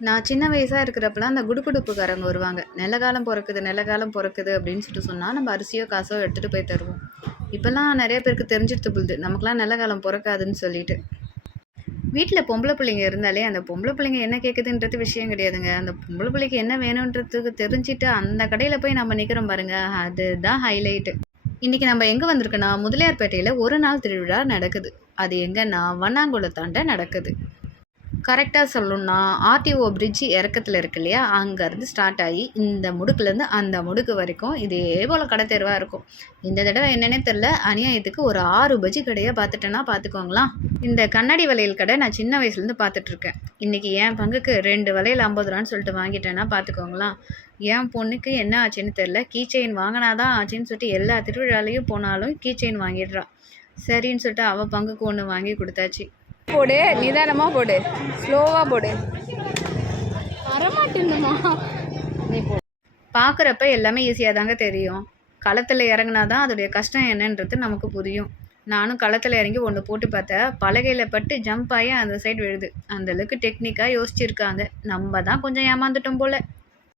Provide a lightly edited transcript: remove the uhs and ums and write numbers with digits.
நான் சின்ன வயசா இருக்கிறப்பலாம் அந்த குடுகுடுப்புக்காரங்க வருவாங்க. "நல்ல காலம் பொறக்குது, நல்ல காலம் பொறக்குது" அப்படின்னு சொல்லிட்டு சொன்னா, நம்ம அரிசியோ, காசோ எடுத்துட்டு போய் தருவோம். இப்பலாம் நெறைய பேருக்கு தெரிஞ்சிடுத்து போலுது. நமக்கெல்லாம் நல்ல காலம் பொறக்காதுன்னு சொல்லிட்டு. வீட்ல பொம்பள பிள்ளைங்க இருந்தாலே, அந்த பொம்பள பிள்ளைங்க என்ன கேட்குதுன்றது விஷயம் கிடையாதுங்க. அந்த பொம்பள பிள்ளைக்கு என்ன வேணுன்றதுக்கு தெரிஞ்சுட்டு, அந்த கடையில போய் நம்ம நிக்கிறோம் பாருங்க, அதுதான் ஹைலைட்டு. இன்னைக்கு நம்ம எங்க வந்திருக்கோன்னா, முதலியார்பேட்டையில ஒரு நாள் திருவிழா நடக்குது. அது எங்கன்னா, வண்ணாங்குளத்தாண்ட நடக்குது. கரெக்ட்டா சொல்லணும்னா, ஆர்டிஓ பிரிட்ஜ் இறக்கத்துல இருக்கு இல்லையா? அங்கருந்து ஸ்டார்ட் ஆகி, இந்த முடுக்குலேருந்து அந்த முடுக்கு வரைக்கும் இதே போல கடை தெருவா இருக்கும். இந்த தடவை என்னன்னே தெரில, அநியாயத்துக்கு ஒரு 6 பஜ்ஜி கடைய பார்த்துட்டேன்னா பார்த்துக்கோங்களேன். இந்த கண்ணாடி வளையல் கடை நான் சின்ன வயசுலேருந்து பார்த்துட்ருக்கேன். இன்னைக்கு என் பங்குக்கு 2 வளையல் ரூ. 50ன்னு சொல்லிட்டு வாங்கிட்டேன்னா பார்த்துக்கோங்களேன். என் பொண்ணுக்கு என்ன ஆச்சுன்னு தெரில, கீ செயின் வாங்கினா தான் ஆச்சுன்னு சொல்லிட்டு எல்லா திருவிழாலையும் போனாலும் கீ செயின் வாங்கிடுறா. சரின்னு சொல்லிட்டு அவள் பங்குக்கு 1 வாங்கி கொடுத்தாச்சு. போடு, நிதானமாக போடு, ஸ்லோவாக போடு. வரமாட்டேன்னுமா நீ போ. பார்க்குறப்ப எல்லாமே ஈஸியாக தாங்க தெரியும். களத்தில் இறங்குனா தான் அதோடைய கஷ்டம் என்னன்றது நமக்கு புரியும். நானும் களத்தில் இறங்கி ஒன்று போட்டு பார்த்தேன். பலகையில் பட்டு ஜம்ப் ஆகி அந்த சைடு விழுது. அந்தளவுக்கு டெக்னிக்காக யோசிச்சிருக்காங்க. நம்ம தான் கொஞ்சம் ஏமாந்துட்டோம் போல்.